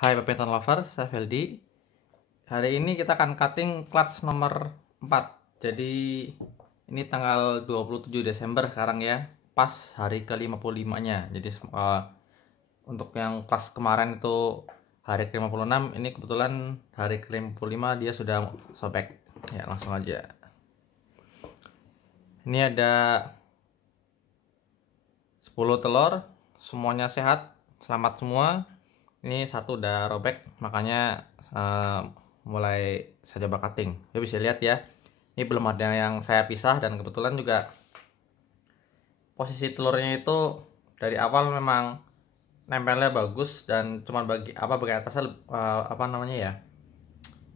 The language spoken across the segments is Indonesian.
Hai badminton lover, saya Feldi. Hari ini kita akan cutting clutch nomor 4. Jadi ini tanggal 27 Desember sekarang ya. Pas hari ke-55-nya. Jadi untuk yang kelas kemarin itu hari ke-56, ini kebetulan hari ke-55 dia sudah sobek. Ya, langsung aja. Ini ada 10 telur, semuanya sehat, selamat semua. Ini satu udah robek, makanya mulai saya coba cutting. Ya bisa lihat ya, ini belum ada yang saya pisah, dan kebetulan juga posisi telurnya itu dari awal memang nempelnya bagus, dan cuman bagian atasnya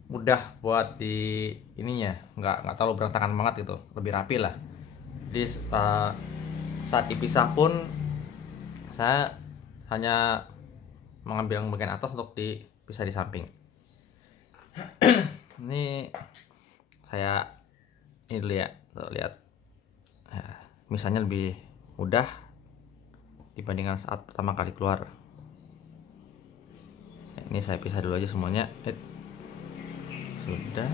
mudah buat di ininya, nggak terlalu berantakan banget gitu, lebih rapi lah. Jadi saat dipisah pun saya hanya mengambil yang bagian atas untuk dipisah di samping. Ini saya ini dulu ya, tuh lihat. Misalnya lebih mudah dibandingkan saat pertama kali keluar. Ini saya pisah dulu aja semuanya. Sudah.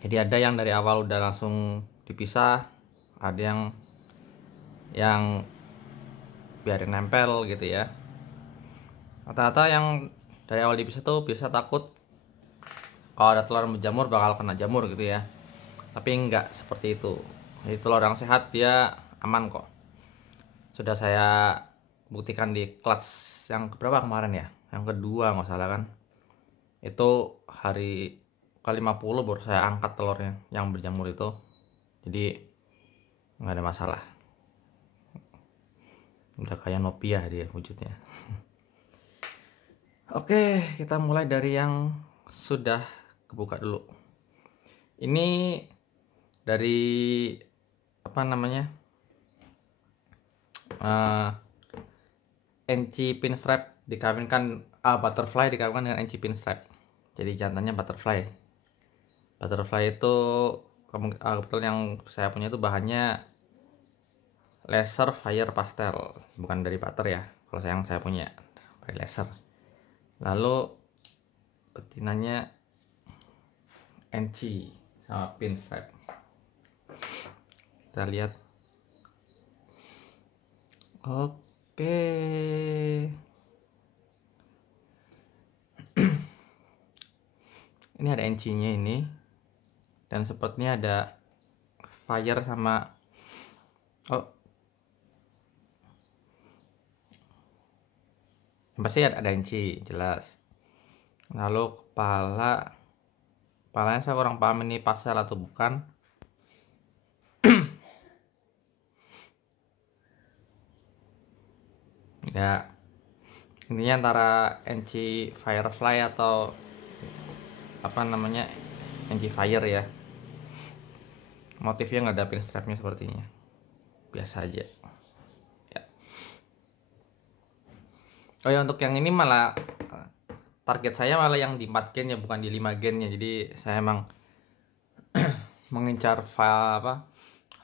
Jadi ada yang dari awal udah langsung dipisah, ada yang biarin nempel gitu ya. Rata-rata yang dari awal dipisah tuh biasa takut kalau ada telur berjamur bakal kena jamur gitu ya. Tapi enggak seperti itu. Jadi telur yang sehat dia aman kok. Sudah saya buktikan di clutch yang keberapa kemarin ya? Yang kedua nggak salah kan. Itu hari ke-50 baru saya angkat telurnya yang berjamur itu. Jadi nggak ada masalah. Udah kayak Nopia dia wujudnya. Oke, kita mulai dari yang sudah kebuka dulu. Ini dari apa namanya? NC pinstripe dikawinkan butterfly dikawinkan dengan NC pinstripe. Jadi jantannya butterfly. Butterfly itu kebetulan yang saya punya itu bahannya laser fire pastel, bukan dari butter ya. Kalau yang saya punya dari laser. Lalu betinanya NC sama pinstripe. Kita lihat. Oke. Ini ada NC-nya ini. Dan sepertinya ada fire sama pasti ada NC jelas. Lalu kepalanya saya kurang paham ini pastel atau bukan. Ya, intinya antara NC Firefly atau apa namanya NC Fire ya. Motifnya nggak ada pinstripe-nya sepertinya, biasa aja ya. Oh ya, untuk yang ini malah target saya malah yang di 4 gen ya, bukan di 5 gen ya. Jadi saya emang mengincar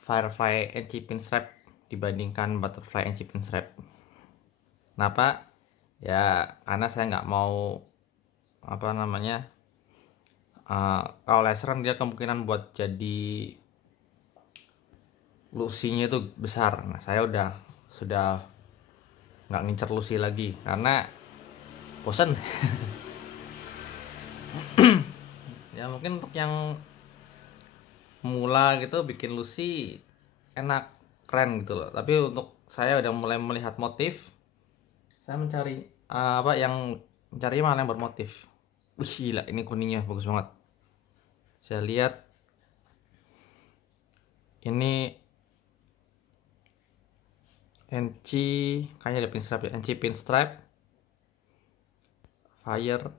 Firefly NC pinstripe dibandingkan Butterfly NC pinstripe. Kenapa? Ya karena saya nggak mau kalau laser kan dia kemungkinan buat jadi lusinya itu besar. Nah saya sudah nggak ngincer lusi lagi karena bosan. Ya mungkin untuk yang mula gitu bikin lusi enak, keren gitu loh. Tapi untuk saya udah mulai melihat motif, saya mencari mencari mana yang bermotif. Wih gila, ini kuningnya bagus banget. Saya lihat ini NC, kayaknya ada pinstripe ya. NC pinstripe fire.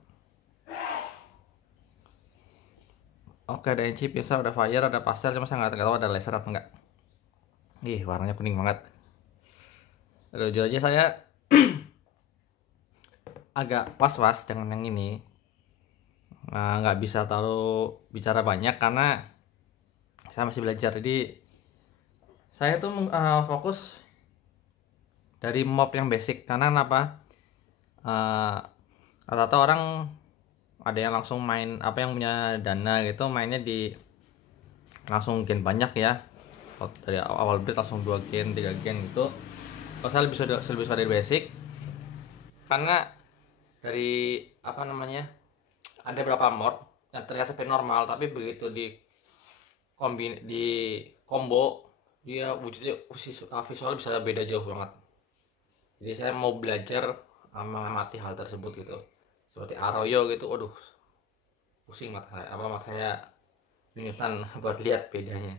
Oke, ada NC pinstripe, ada fire, ada pastel, cuma saya nggak tahu ada laser atau enggak. Ih, warnanya kuning banget. Aduh, jujur aja saya agak was-was dengan yang ini. nggak bisa terlalu bicara banyak karena saya masih belajar. Jadi saya tuh fokus dari mob yang basic. Karena kenapa? Rata-rata orang ada yang langsung main, apa yang punya dana gitu, mainnya di langsung gen banyak ya, dari awal build langsung 2 gen 3 gen gitu. Kalau saya lebih suka dari basic, karena dari apa namanya, ada beberapa mod yang terlihat seperti normal, tapi begitu di combo dia wujudnya visual bisa beda jauh banget. Jadi saya mau belajar mengamati hal tersebut gitu, seperti Arroyo gitu. Waduh, pusing mata saya minusan buat lihat bedanya.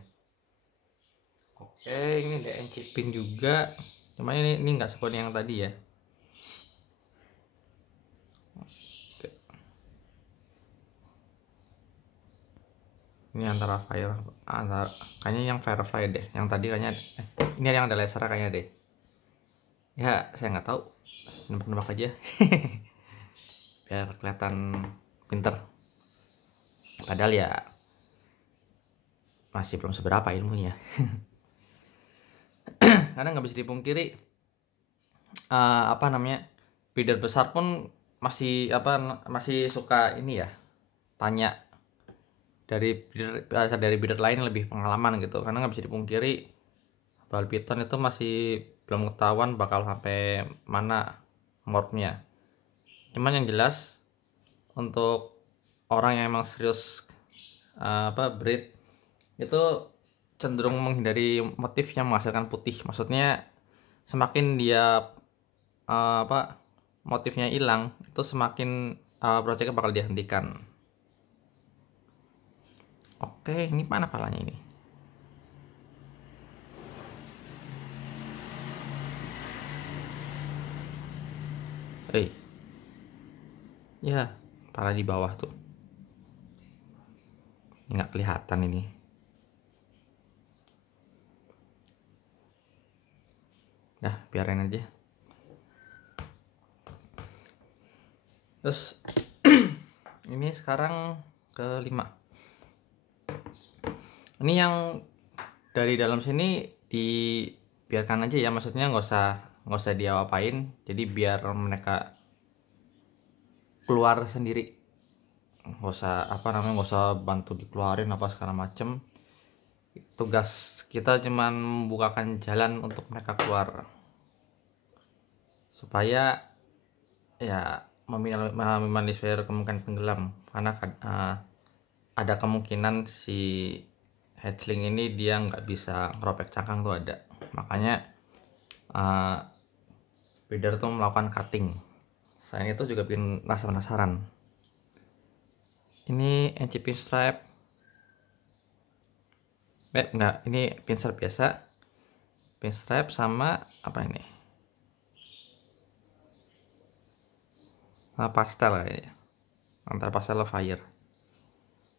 Oke, ini ada Encipin juga, cuman ini nggak seperti yang tadi ya. Oke. Ini antara kayaknya yang Firefly deh, yang tadi kayaknya ini ada yang ada laser kayaknya deh. Ya saya nggak tahu, nebak aja biar kelihatan pinter, padahal ya masih belum seberapa ilmunya. Karena nggak bisa dipungkiri, apa namanya, bidder besar pun masih suka ini ya, tanya dari bidder lain lebih pengalaman gitu. Karena nggak bisa dipungkiri Bal Python itu masih belum ketahuan bakal sampai mana morphnya. Cuman yang jelas untuk orang yang emang serius breed itu cenderung menghindari motif yang menghasilkan putih. Maksudnya semakin dia motifnya hilang, itu semakin projectnya bakal dihentikan. Oke, ini mana palanya ini? Ya, pala di bawah tuh. Nggak kelihatan ini. Nah, biarin aja. Terus ini sekarang ke-5. Ini yang dari dalam sini dibiarkan aja ya, maksudnya nggak usah diapa-apain. Jadi biar mereka keluar sendiri, nggak usah bantu dikeluarin apa segala macem. Tugas kita cuman membukakan jalan untuk mereka keluar, supaya ya meminimalisir kemungkinan tenggelam. Karena ada kemungkinan si hatchling ini dia nggak bisa ngeropek cangkang tuh ada. Makanya breeder tuh melakukan cutting. Selain itu juga bikin rasa penasaran. Ini NC pinstripe. Enggak, ini pinstripe biasa. Pinstripe sama apa ini? Pastel kayaknya. Antara pastel sama fire.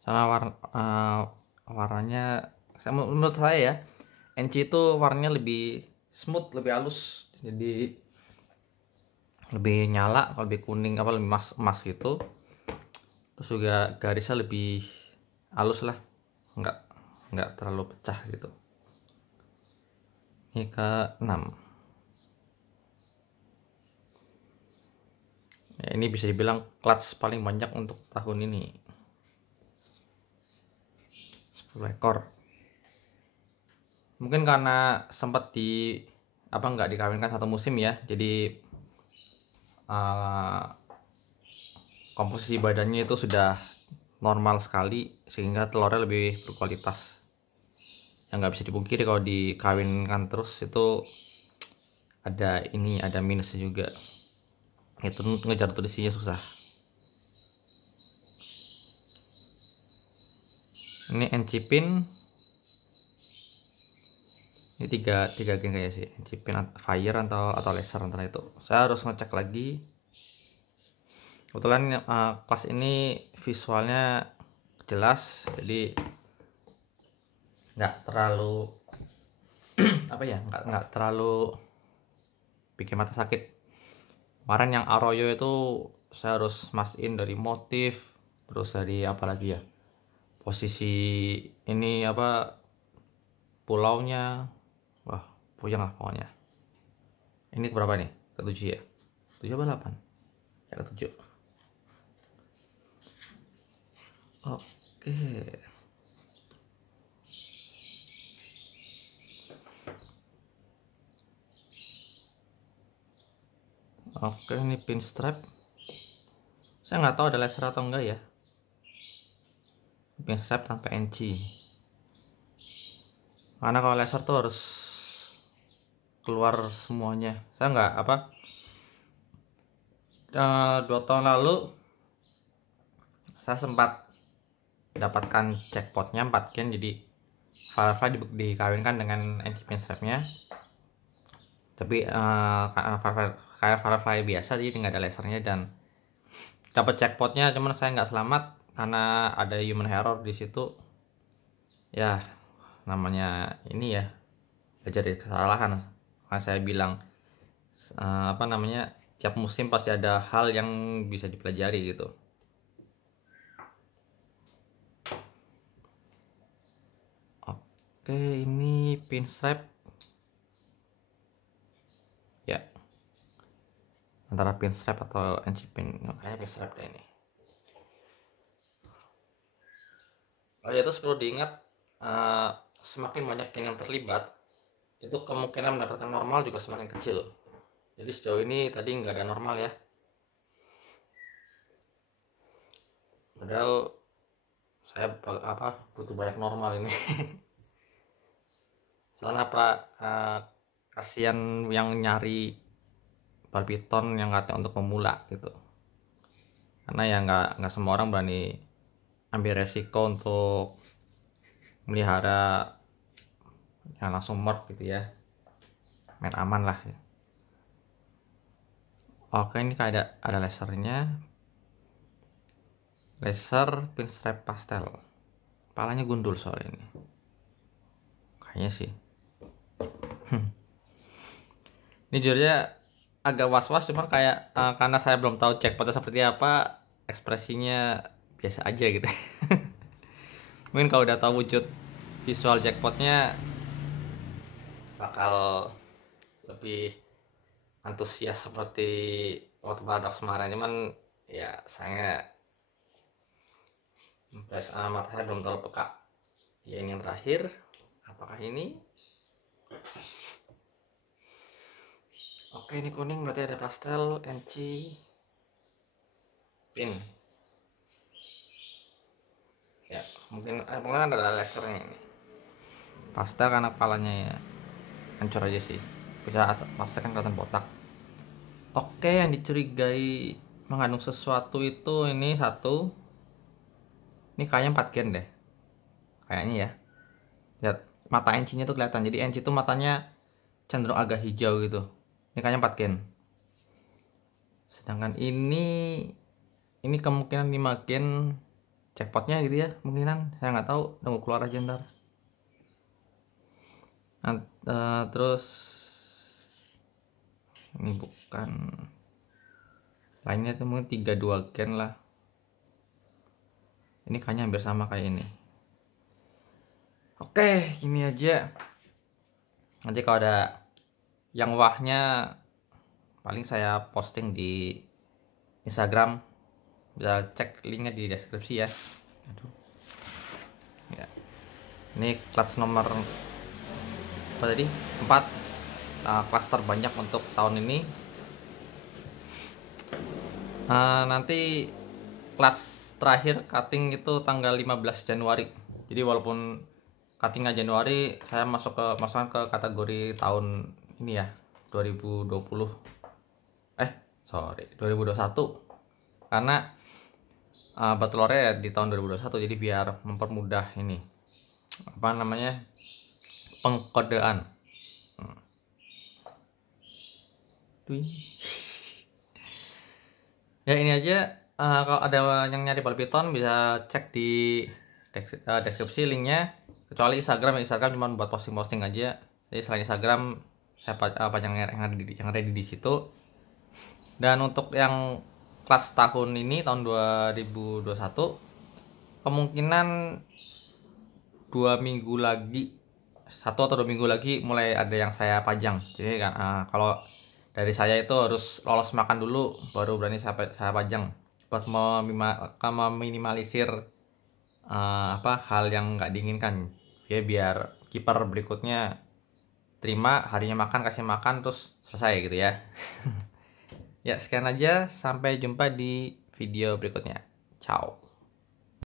Sama warnanya, menurut saya ya, NC itu warnanya lebih smooth, lebih halus. Jadi lebih nyala, lebih kuning, lebih emas gitu. Terus juga garisnya lebih halus lah, nggak terlalu pecah gitu. Ini ke-6 ya, ini bisa dibilang clutch paling banyak untuk tahun ini, 10 ekor. Mungkin karena sempat nggak dikawinkan satu musim ya, jadi komposisi badannya itu sudah normal sekali, sehingga telurnya lebih berkualitas. Yang nggak bisa dipungkiri kalau dikawinkan terus itu ada minusnya juga, itu ngejar nutrisinya susah. Ini Encipin, ini tiga gen kayak sih, Encipin fire atau laser, antara itu. Saya harus ngecek lagi. Kebetulan kelas ini visualnya jelas, jadi nggak terlalu nggak terlalu bikin mata sakit. Kemarin yang Arroyo itu saya harus mastiin dari motif, Terus dari apa lagi ya, posisi ini apa, pulaunya, wah puyeng lah pokoknya. Ini berapa nih, ke-7 ya, 7 apa 8 ya, ke-7. Oke. Oke, ini pinstripe. Saya nggak tahu ada laser atau enggak ya. Pinstripe tanpa NC. Karena kalau laser tuh harus keluar semuanya. Saya nggak apa. 2 tahun lalu saya sempat dapatkan jackpotnya 4 gen, jadi Firefly dikawinkan dengan NC pinstripe-nya. Tapi kayak Firefly biasa, jadi nggak ada lasernya dan dapat jackpotnya, cuman saya nggak selamat karena ada human error di situ. Ya namanya ini ya, belajar dari kesalahan. Makanya saya bilang apa namanya, tiap musim pasti ada hal yang bisa dipelajari gitu. Oke, ini pinstripe ya, antara pinstripe atau NC pin, kayaknya pinstripe deh ini. Oh ya, terus perlu diingat, semakin banyak gen yang terlibat, itu kemungkinan mendapatkan normal juga semakin kecil. Jadi sejauh ini tadi nggak ada normal ya, padahal saya butuh banyak normal ini. Soalnya apa, kasihan yang nyari Barbie-ton yang katanya untuk pemula gitu, karena ya nggak semua orang berani ambil resiko untuk melihara yang langsung merp gitu ya, main aman lah ya. Oke, ini kayak ada lasernya, laser pinstripe pastel. Palanya gundul soal ini kayaknya sih. Ini jujurnya agak was-was, cuman kayak karena saya belum tahu jackpotnya seperti apa, ekspresinya biasa aja gitu. Mungkin kalau udah tahu wujud visual jackpotnya bakal lebih antusias seperti waktu Paradox kemarin, cuman ya saya mata saya belum terlalu peka. Ya ini yang terakhir, apakah ini? Oke, ini kuning berarti ada pastel, NC, pin. Ya mungkin ada lasernya ini. Pastel karena kepalanya ya hancur aja sih, bisa pastel kan kelihatan botak. Oke, yang dicurigai mengandung sesuatu itu ini satu. Ini kayaknya 4 gen deh, kayaknya ya. Lihat mata NC-nya tuh kelihatan. Jadi NC tuh matanya cenderung agak hijau gitu. Ini kayaknya 4 gen. Sedangkan ini kemungkinan 5 gen jackpotnya gitu ya, kemungkinan. Saya nggak tahu, tunggu keluar aja ntar. Terus ini bukan, lainnya tuh mungkin 3-2 gen lah. Ini kayaknya hampir sama kayak ini. Oke, ini aja. Nanti kalau ada yang wahnya paling saya posting di Instagram, bisa cek linknya di deskripsi ya. Aduh. Ya. Ini kelas nomor apa tadi? 4, kelas terbanyak untuk tahun ini. Nanti kelas terakhir cutting itu tanggal 15 Januari. Jadi walaupun cuttingnya Januari, saya masukkan ke kategori tahun ini ya, 2021, karena battle lore di tahun 2021, jadi biar mempermudah ini apa namanya, pengkodean. Ya ini aja. Kalau ada yang nyari Barbie-ton bisa cek di deskripsi linknya. Kecuali Instagram cuma buat posting aja. Jadi selain Instagram saya pajang yang ada di situ. Dan untuk yang kelas tahun ini, tahun 2021, kemungkinan 2 minggu lagi, 1 atau 2 minggu lagi mulai ada yang saya pajang. Jadi kalau dari saya itu harus lolos makan dulu baru berani saya pajang, buat meminimalisir hal yang nggak diinginkan ya, biar kiper berikutnya terima, harinya makan, kasih makan, terus selesai gitu ya. Ya, sekian aja, sampai jumpa di video berikutnya. Ciao.